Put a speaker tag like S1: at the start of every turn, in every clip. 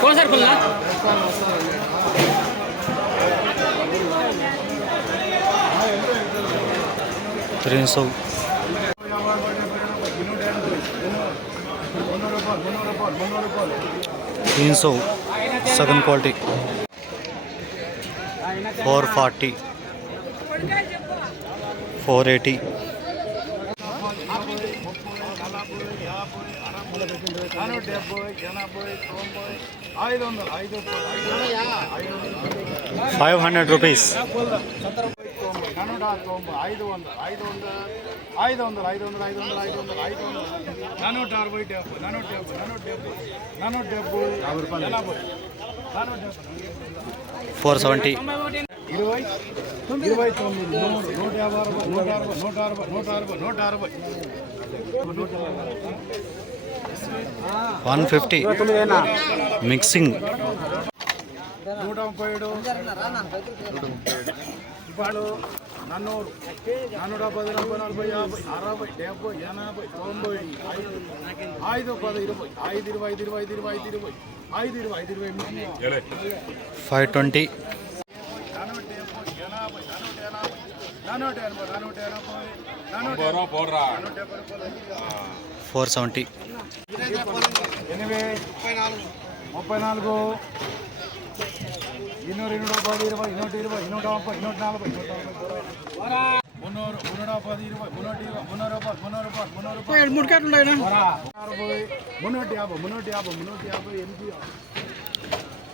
S1: कौन सर खुलना?
S2: तीन सौ तीन सौ second quality four forty four eighty
S3: నూట డెబ్బై ఎనభై తొంభై ఐదు వందలు ఐదు ఫైవ్
S2: హండ్రెడ్ రూపీస్. నూట
S3: తొంభై ఐదు వందలు ఐదు వందలు ఐదు వందలు ఐదు వందలు ఐదు వందలు ఐదు వందలు ఐదు వందలు నూట అరవై డెబ్బై నూట డెబ్బై నూట డెబ్బై నూట డెబ్బై ఎనభై
S2: ఫోర్ సెవెంటీ.
S3: ఇరవై ఇరవై తొమ్మిది నూట యాభై నూట అరవై నూట అరవై నూట అరవై నూట అరవై నూట అరవై
S2: వన్ ఫిఫ్టీ. మిక్సింగ్.
S3: నూట ముప్పై ఏడు. ఇప్పుడు నన్నూరు. నన్నూట పది నలభై నలభై యాభై అరవై డెబ్బై ఎనభై తొంభై ఐదు పది ఇరవై. ఐదు ఇరవై ఐదు ఇరవై ఐదు ఇరవై. ఐదు ఇరవై ఐదు ఇరవై. Five twenty.
S2: Four seventy.
S3: ఎనిమిది ముప్పై నాలుగు ఇన్నూరు ఇన్నూట పది ఇరవై ఇన్నూట ఇరవై ఇన్నూట ముప్పై ఇన్నూట నలభై ఎనిమిది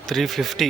S2: త్రీ ఫిఫ్టీ.